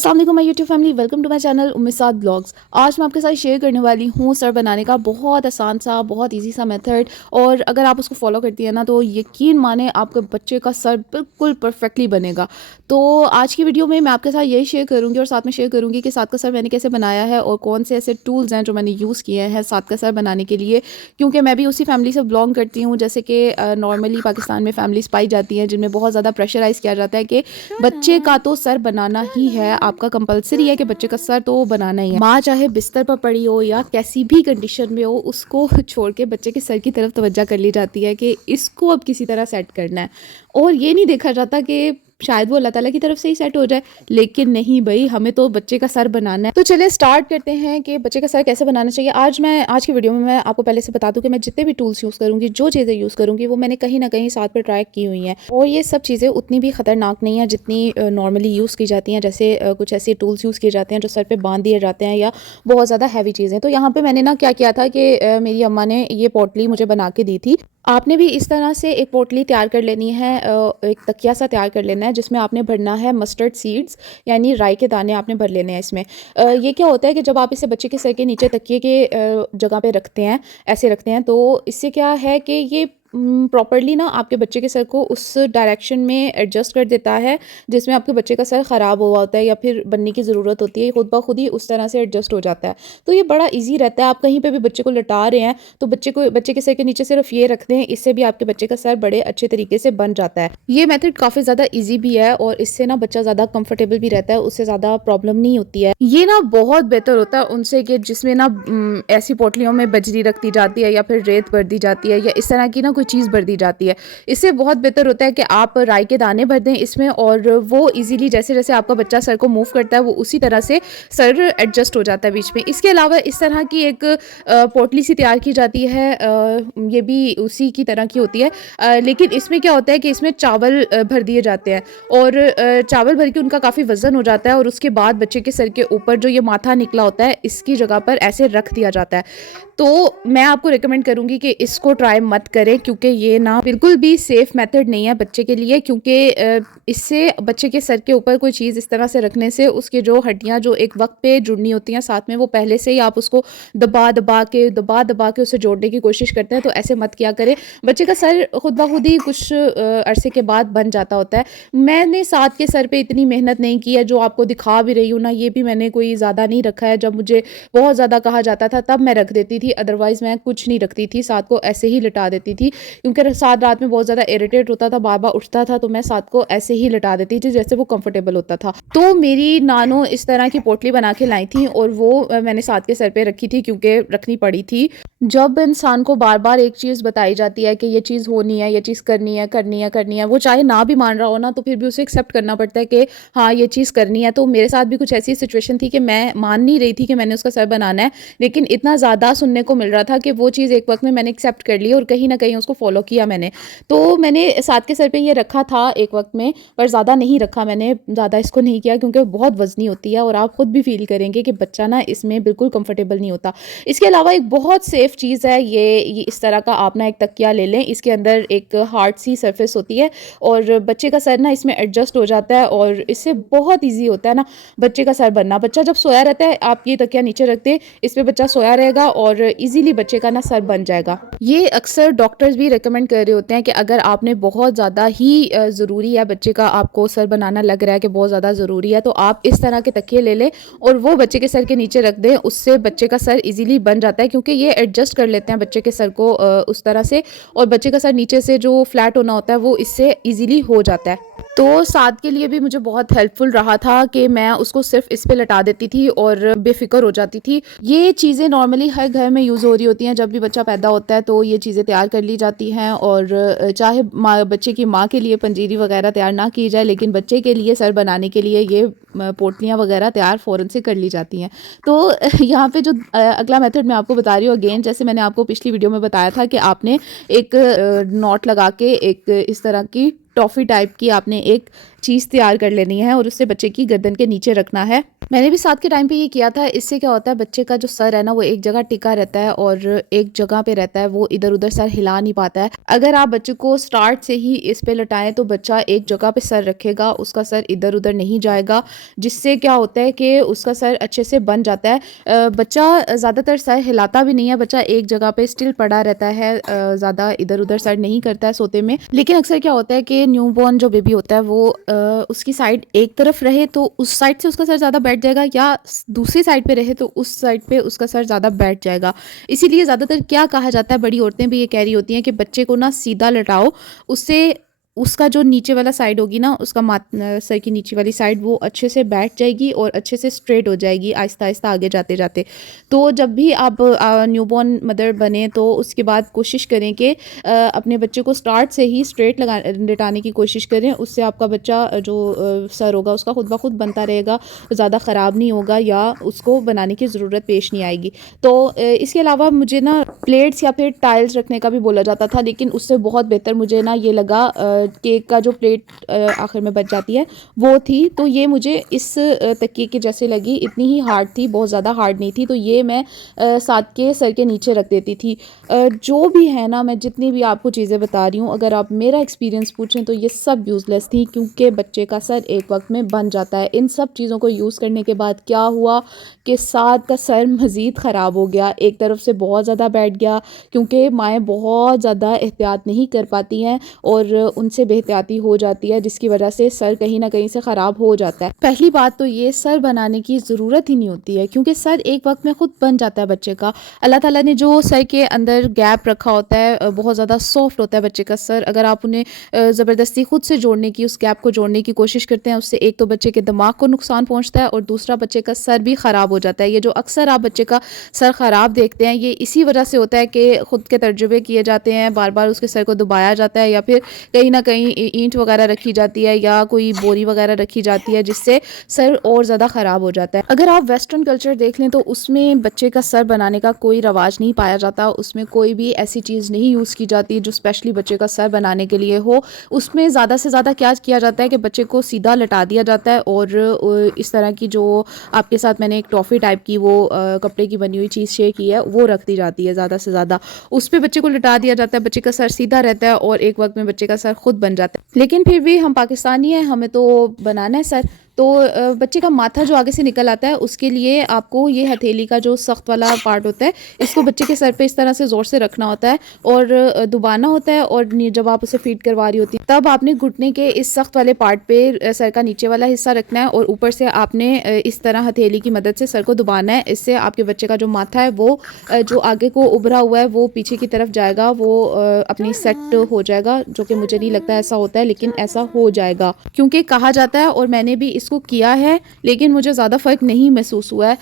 अस्सलाम वालेकुम my YouTube family, welcome to my channel Ummisaad blogs. आज मैं आपके साथ शेयर करने वाली हूँ सर बनाने का बहुत आसान सा, बहुत इजी सा मेथड। और अगर आप उसको फॉलो करती है ना तो यकीन माने आपके बच्चे का सर बिल्कुल परफेक्टली बनेगा। तो आज की वीडियो में मैं आपके साथ यही शेयर करूँगी और साथ में शेयर करूँगी कि सात का सर मैंने कैसे बनाया है और कौन से ऐसे टूल्स हैं जो मैंने यूज़ किए हैं सात का सर बनाने के लिए। क्योंकि मैं भी उसी फैमिली से बिलोंग करती हूँ जैसे कि नॉर्मली पाकिस्तान में फैमिलीज पाई जाती हैं जिनमें बहुत ज़्यादा प्रेशराइज़ किया जाता है कि बच्चे का तो सर बनाना ही है, आपका कंपलसरी है कि बच्चे का सर तो बनाना ही है। माँ चाहे बिस्तर पर पड़ी हो या कैसी भी कंडीशन में हो, उसको छोड़ के बच्चे के सर की तरफ तवज्जो कर ली जाती है कि इसको अब किसी तरह सेट करना है। और ये नहीं देखा जाता कि शायद वो अल्लाह ताला की तरफ से ही सेट हो जाए, लेकिन नहीं भाई, हमें तो बच्चे का सर बनाना है। तो चलिए स्टार्ट करते हैं कि बच्चे का सर कैसे बनाना चाहिए। आज की वीडियो में मैं आपको पहले से बता दूं कि मैं जितने भी टूल्स यूज़ करूंगी, जो चीज़ें यूज़ करूंगी, वो मैंने कहीं ना कहीं साथ पर ट्राई की हुई हैं। और ये सब चीज़ें उतनी भी ख़तरनाक नहीं है जितनी नॉर्मली यूज़ की जाती हैं। जैसे कुछ ऐसे टूल्स यूज़ किए जाते हैं जो सर पर बांध दिए जाते हैं या बहुत ज़्यादा हैवी चीज़ें। तो यहाँ पर मैंने ना क्या किया था कि मेरी अम्मा ने ये पोटली मुझे बना के दी थी। आपने भी इस तरह से एक पोटली तैयार कर लेनी है, एक तकिया सा तैयार कर लेना है जिसमें आपने भरना है मस्टर्ड सीड्स, यानी राई के दाने आपने भर लेने हैं इसमें। ये क्या होता है कि जब आप इसे बच्चे के सर के नीचे तकिए के जगह पे रखते हैं, ऐसे रखते हैं, तो इससे क्या है कि ये प्रॉपरली ना आपके बच्चे के सर को उस डायरेक्शन में एडजस्ट कर देता है जिसमें आपके बच्चे का सर ख़राब हुआ होता है या फिर बनने की ज़रूरत होती है। खुद ब खुद ही उस तरह से एडजस्ट हो जाता है। तो ये बड़ा इजी रहता है। आप कहीं पे भी बच्चे को लटा रहे हैं तो बच्चे के सर के नीचे सिर्फ ये रख दें, इससे भी आपके बच्चे का सर बड़े अच्छे तरीके से बन जाता है। ये मेथड काफ़ी ज़्यादा ईजी भी है और इससे ना बच्चा ज़्यादा कंफर्टेबल भी रहता है, उससे ज़्यादा प्रॉब्लम नहीं होती है। ये ना बहुत बेहतर होता है उनसे कि जिसमें ना ऐसी पोटलियों में बजरी रख दी जाती है या फिर रेत भर दी जाती है या इस तरह की ना कोई चीज़ भर दी जाती है। इससे बहुत बेहतर होता है कि आप राई के दाने भर दें इसमें और वो इजीली जैसे जैसे आपका बच्चा सर को मूव करता है वो उसी तरह से सर एडजस्ट हो जाता है बीच में। इसके अलावा इस तरह की एक पोटली सी तैयार की जाती है, ये भी उसी की तरह की होती है, लेकिन इसमें क्या होता है कि इसमें चावल भर दिए जाते हैं और चावल भर के उनका काफ़ी वजन हो जाता है और उसके बाद बच्चे के सर के ऊपर जो ये माथा निकला होता है इसकी जगह पर ऐसे रख दिया जाता है। तो मैं आपको रिकमेंड करूंगी कि इसको ट्राई मत करें क्योंकि ये ना बिल्कुल भी सेफ मेथड नहीं है बच्चे के लिए। क्योंकि इससे बच्चे के सर के ऊपर कोई चीज़ इस तरह से रखने से उसके जो हड्डियां जो एक वक्त पे जुड़नी होती हैं साथ में, वो पहले से ही आप उसको दबा दबा के उसे जोड़ने की कोशिश करते हैं। तो ऐसे मत किया करें। बच्चे का सर खुद ब खुद ही कुछ अरसे के बाद बन जाता होता है। मैंने साथ के सर पे इतनी मेहनत नहीं की है जो आपको दिखा भी रही हूँ ना, ये भी मैंने कोई ज़्यादा नहीं रखा है। जब मुझे बहुत ज़्यादा कहा जाता था तब मैं रख देती थी, अदरवाइज़ मैं कुछ नहीं रखती थी, साथ को ऐसे ही लिटा देती थी। क्योंकि साथ रात में बहुत ज़्यादा इरिटेट होता था, बार बार उठता था, तो मैं साथ को ऐसे ही लिटा देती थी जैसे वो कंफर्टेबल होता था। तो मेरी नानो इस तरह की पोटली बना के लाई थी और वो मैंने साथ के सर पे रखी थी क्योंकि रखनी पड़ी थी। जब इंसान को बार बार एक चीज़ बताई जाती है कि ये चीज़ होनी है, ये चीज़ करनी है, वो चाहे ना भी मान रहा हो ना, तो फिर भी उसे एक्सेप्ट करना पड़ता है कि हाँ ये चीज़ करनी है। तो मेरे साथ भी कुछ ऐसी सिचुएशन थी कि मैं मान नहीं रही थी कि मैंने उसका सर बनाना है, लेकिन इतना ज़्यादा सुनने को मिल रहा था कि वो चीज़ एक वक्त में मैंने एक्सेप्ट कर ली और कहीं ना कहीं उसको फॉलो किया मैंने। तो मैंने साथ के सर पे ये रखा था एक वक्त में, पर ज़्यादा नहीं रखा मैंने, ज़्यादा इसको नहीं किया क्योंकि बहुत वजनी होती है और आप खुद भी फील करेंगे कि बच्चा ना इसमें बिल्कुल कंफर्टेबल नहीं होता। इसके अलावा एक बहुत सेफ चीज़ है ये इस तरह का आप ना एक तकिया ले लें, इसके अंदर एक हार्ड सी सरफेस होती है और बच्चे का सर ना इसमें एडजस्ट हो जाता है और इससे बहुत ईजी होता है ना बच्चे का सर बनना। बच्चा जब सोया रहता है आप ये तकिया नीचे रख दें, इस पर बच्चा सोया रहेगा और इजीली बच्चे का ना सर बन जाएगा। ये अक्सर डॉक्टर्स भी रेकमेंड कर रहे होते हैं कि अगर आपने बहुत ज़्यादा ही ज़रूरी है बच्चे का, आपको सर बनाना लग रहा है कि बहुत ज़्यादा ज़रूरी है, तो आप इस तरह के तकिए ले लें और वो बच्चे के सर के नीचे रख दें। उससे बच्चे का सर इजीली बन जाता है क्योंकि ये एडजस्ट कर लेते हैं बच्चे के सर को उस तरह से, और बच्चे का सर नीचे से जो फ्लैट होना होता है वो इससे इजीली हो जाता है। तो साथ के लिए भी मुझे बहुत हेल्पफुल रहा था कि मैं उसको सिर्फ इस पे लटा देती थी और बेफिक्र हो जाती थी। ये चीज़ें नॉर्मली हर घर में यूज़ हो रही होती हैं। जब भी बच्चा पैदा होता है तो ये चीज़ें तैयार कर ली जाती हैं और चाहे बच्चे की माँ के लिए पंजीरी वगैरह तैयार ना की जाए, लेकिन बच्चे के लिए सर बनाने के लिए ये पोटलियाँ वगैरह तैयार फ़ौरन से कर ली जाती हैं। तो यहाँ पे जो अगला मेथड मैं आपको बता रही हूँ, अगेन जैसे मैंने आपको पिछली वीडियो में बताया था कि आपने एक नॉट लगा के एक इस तरह की टॉफ़ी टाइप की आपने एक चीज़ तैयार कर लेनी है और उससे बच्चे की गर्दन के नीचे रखना है। मैंने भी साथ के टाइम पे ये किया था। इससे क्या होता है, बच्चे का जो सर है ना वो एक जगह टिका रहता है और एक जगह पे रहता है, वो इधर-उधर सर हिला नहीं पाता है। अगर आप बच्चे को स्टार्ट से ही इस पे लटाएँ तो बच्चा एक जगह पे सर रखेगा, उसका सर इधर-उधर नहीं जाएगा, जिससे क्या होता है कि उसका सर अच्छे से बन जाता है। बच्चा ज़्यादातर सर हिलाता भी नहीं है, बच्चा एक जगह पे स्टिल पड़ा रहता है, ज़्यादा इधर-उधर सर नहीं करता है सोते में। लेकिन अक्सर क्या होता है कि न्यूबॉर्न जो बेबी होता है वो उसकी साइड एक तरफ रहे तो उस साइड से उसका सर ज़्यादा बैठ जाएगा, या दूसरी साइड पे रहे तो उस साइड पे उसका सर ज़्यादा बैठ जाएगा। इसीलिए ज़्यादातर क्या कहा जाता है, बड़ी औरतें भी ये कह रही होती हैं कि बच्चे को ना सीधा लटाओ, उससे उसका जो नीचे वाला साइड होगी ना, उसका सर की नीचे वाली साइड वो अच्छे से बैठ जाएगी और अच्छे से स्ट्रेट हो जाएगी आहिस्ता-आहिस्ता आगे जाते-जाते। तो जब भी आप न्यूबॉर्न मदर बने तो उसके बाद कोशिश करें कि अपने बच्चे को स्टार्ट से ही स्ट्रेट लिटाने की कोशिश करें। उससे आपका बच्चा जो सर होगा उसका खुद ब खुद बनता रहेगा, ज़्यादा ख़राब नहीं होगा या उसको बनाने की ज़रूरत पेश नहीं आएगी। तो इसके अलावा मुझे ना प्लेट्स या फिर टाइल्स रखने का भी बोला जाता था, लेकिन उससे बहुत बेहतर मुझे ना ये लगा केक का जो प्लेट आखिर में बच जाती है वो थी। तो ये मुझे इस तकिए के जैसे लगी, इतनी ही हार्ड थी, बहुत ज़्यादा हार्ड नहीं थी। तो ये मैं साथ के सर के नीचे रख देती थी। जो भी है ना, मैं जितनी भी आपको चीज़ें बता रही हूँ, अगर आप मेरा एक्सपीरियंस पूछें तो ये सब यूज़लेस थी, क्योंकि बच्चे का सर एक वक्त में बन जाता है। इन सब चीज़ों को यूज़ करने के बाद क्या हुआ कि साथ का सर मज़ीद ख़राब हो गया, एक तरफ से बहुत ज़्यादा बैठ गया, क्योंकि माएँ बहुत ज़्यादा एहतियात नहीं कर पाती हैं और उनसे बेहतियाती हो जाती है, जिसकी वजह से सर कहीं न कहीं से ख़राब हो जाता है। पहली बात तो ये, सर बनाने की ज़रूरत ही नहीं होती है, क्योंकि सर एक वक्त में खुद बन जाता है बच्चे का। अल्लाह ताला ने जो सर के अंदर गैप रखा होता है, बहुत ज़्यादा सॉफ्ट होता है बच्चे का सर। अगर आप उन्हें ज़बरदस्ती खुद से जोड़ने की, उस गैप को जोड़ने की कोशिश करते हैं, उससे एक तो बच्चे के दिमाग को नुकसान पहुँचता है और दूसरा बच्चे का सर भी ख़राब हो जाता है। ये जो अक्सर आप बच्चे का सर ख़राब देखते हैं, ये इसी वजह से होता है कि खुद के तजुर्बे किए जाते हैं, बार-बार उसके सर को दबाया जाता है, या फिर कहीं न कहीं ईंट वगैरह रखी जाती है या कोई बोरी वगैरह रखी जाती है, जिससे सर और ज़्यादा ख़राब हो जाता है। अगर आप वेस्टर्न कल्चर देख लें तो उसमें बच्चे का सर बनाने का कोई रवाज नहीं पाया जाता, उसमें कोई भी ऐसी चीज़ नहीं यूज़ की जाती जो स्पेशली बच्चे का सर बनाने के लिए हो। उसमें ज़्यादा से ज़्यादा क्या किया जाता है कि बच्चे को सीधा लटा दिया जाता है और इस तरह की जो आपके साथ मैंने एक टॉफ़ी टाइप की वो कपड़े की बनी हुई चीज़ शेयर की है, वो रख दी जाती है ज़्यादा से ज़्यादा। उस पे बच्चे को लिटा दिया जाता है, बच्चे का सर सीधा रहता है और एक वक़्त में बच्चे का सर खुद बन जाता है। लेकिन फिर भी हम पाकिस्तानी हैं, हमें तो बनाना है सर। तो बच्चे का माथा जो आगे से निकल आता है, उसके लिए आपको ये हथेली का जो सख्त वाला पार्ट होता है, इसको बच्चे के सर पे इस तरह से ज़ोर से रखना होता है और दबाना होता है, और जब आप उसे फीड करवा रही होती हैं तब आपने घुटने के इस सख्त वाले पार्ट पे सर का नीचे वाला हिस्सा रखना है और ऊपर से आपने इस तरह हथेली की मदद से सर को दबाना है। इससे आपके बच्चे का जो माथा है वो जो आगे को उभरा हुआ है वो पीछे की तरफ जाएगा, वो अपनी सेट हो जाएगा, जो कि मुझे नहीं लगता ऐसा होता है, लेकिन ऐसा हो जाएगा क्योंकि कहा जाता है, और मैंने भी इसको किया है लेकिन मुझे ज़्यादा फ़र्क नहीं महसूस हुआ है।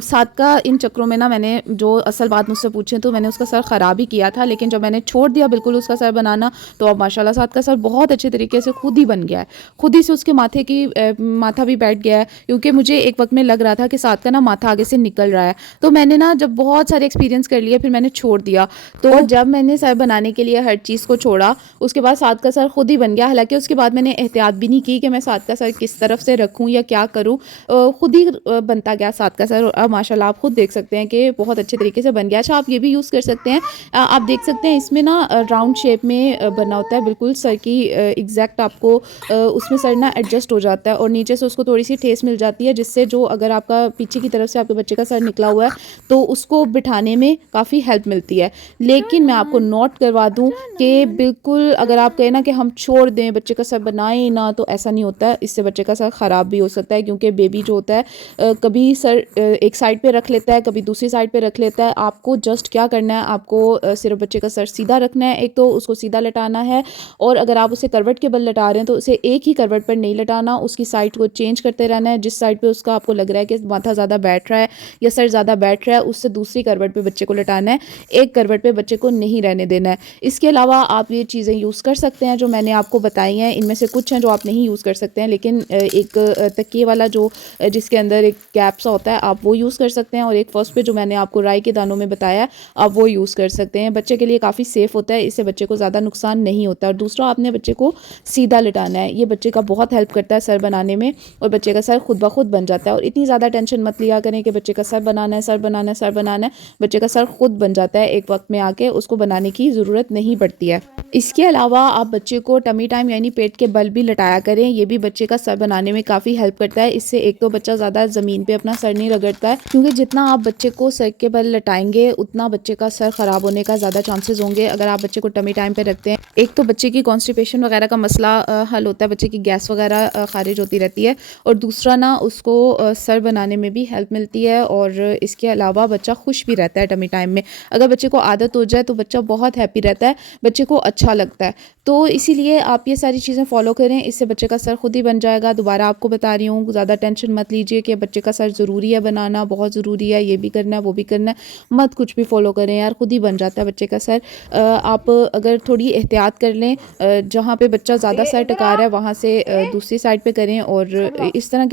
साथ का इन चक्रों में ना, मैंने जो असल बात मुझसे पूछें तो मैंने उसका सर ख़राब ही किया था, लेकिन जब मैंने छोड़ दिया बिल्कुल उसका सर बनाना, तो अब माशाल्लाह साथ का सर बहुत अच्छे तरीके से खुद ही बन गया है। खुद ही से उसके माथा भी बैठ गया है, क्योंकि मुझे एक वक्त में लग रहा था कि साथ का ना माथा आगे से निकल रहा है। तो मैंने ना जब बहुत सारे एक्सपीरियंस कर लिए, फिर मैंने छोड़ दिया। तो जब मैंने सर बनाने के लिए हर चीज़ को छोड़ा, उसके बाद साथ का सर खुद ही बन गया। हालांकि उसके बाद मैंने एहतियात भी नहीं की कि मैं साथ का सर किस तरफ से रखूं या क्या करूं, खुद ही बनता गया साथ का सर। अब माशाल्लाह आप खुद देख सकते हैं कि बहुत अच्छे तरीके से बन गया। अच्छा, आप ये भी यूज़ कर सकते हैं, आप देख सकते हैं इसमें ना राउंड शेप में बना होता है बिल्कुल सर की एग्जैक्ट, आपको उसमें सर ना एडजस्ट हो जाता है और नीचे से उसको थोड़ी सी ठेस मिल जाती है, जिससे जो अगर आपका पीछे की तरफ से आपके बच्चे का सर निकला हुआ है तो उसको बिठाने में काफ़ी हेल्प मिलती है। लेकिन मैं आपको नोट करवा दूं कि बिल्कुल अगर आप कहें ना कि हम छोड़ दें, बच्चे का सर बनाएं ना, तो ऐसा नहीं होता है। इससे बच्चे का सर ख़राब भी हो सकता है, क्योंकि बेबी जो होता है कभी सर एक साइड पे रख लेता है, कभी दूसरी साइड पे रख लेता है। आपको जस्ट क्या करना है, आपको सिर्फ बच्चे का सर सीधा रखना है, एक तो उसको सीधा लटाना है, और अगर आप उसे करवट के बल लटा रहे हैं तो उसे एक ही करवट पर नहीं लटाना, उसकी साइड को चेंज करते रहना है। जिस साइड पे उसका आपको लग रहा है कि माथा ज़्यादा बैठ रहा है या सर ज़्यादा बैठ रहा है, उससे दूसरी करवट पे बच्चे को लटाना है, एक करवट पे बच्चे को नहीं रहने देना है। इसके अलावा आप ये चीज़ें यूज़ कर सकते हैं जो मैंने आपको बताई हैं, इनमें से कुछ हैं जो आप नहीं यूज़ कर सकते हैं, लेकिन एक तकिए वाला जो जिसके अंदर एक कैप सा होता है, आप वो यूज़ कर सकते हैं। और एक फर्स्ट पे जो मैंने आपको राई के दानों में बताया, आप वो यूज़ कर सकते हैं। बच्चे के लिए काफ़ी सेफ़ होता है, इससे बच्चे को ज़्यादा नुकसान नहीं होता। और दूसरा, आपने बच्चे को सीधा लिटाना है, ये बच्चे का बहुत हेल्प करता है सर बनाने में, और बच्चे का सर खुद ब खुद बन जाता है। और इतनी ज़्यादा टेंशन मत लिया करें कि बच्चे का सर बनाना है, सर बनाना है, सर बनाना है। बच्चे का सर खुद बन जाता है एक वक्त में आके, उसको बनाने की ज़रूरत नहीं पड़ती है। इसके अलावा आप बच्चे को टमी टाइम यानी पेट के बल भी लटाया करें, ये भी बच्चे का सर बनाने में काफ़ी हेल्प करता है। इससे एक तो बच्चा ज़्यादा ज़मीन पे अपना सर नहीं रगड़ता है, क्योंकि जितना आप बच्चे को सर के बल लटाएंगे उतना बच्चे का सर ख़राब होने का ज़्यादा चांसेस होंगे। अगर आप बच्चे को टमी टाइम पे रखते हैं, एक तो बच्चे की कॉन्स्टिपेशन वगैरह का मसला हल होता है, बच्चे की गैस वगैरह खारिज होती रहती है, और दूसरा ना उसको सर बनाने में भी हेल्प मिलती है। और इसके अलावा बच्चा खुश भी रहता है टमी टाइम में। अगर बच्चे को आदत हो जाए तो बच्चा बहुत हैप्पी रहता है, बच्चे को अच्छा लगता है। तो इसीलिए आप ये सारी चीज़ें फॉलो करें, इससे बच्चे का सर खुद ही बन जाएगा। दोबारा आपको बता रही हूँ, ज़्यादा टेंशन मत लीजिए कि बच्चे का सर ज़रूरी है बनाना, बहुत ज़रूरी है, ये भी करना है, वो भी करना है। मत कुछ भी फॉलो करें यार, खुद ही बन जाता है बच्चे का सर। आप अगर थोड़ी एहतियात कर लें, जहाँ पे बच्चा ज़्यादा सर टिका रहा है वहाँ से दूसरी साइड पे करें, और इस तरह की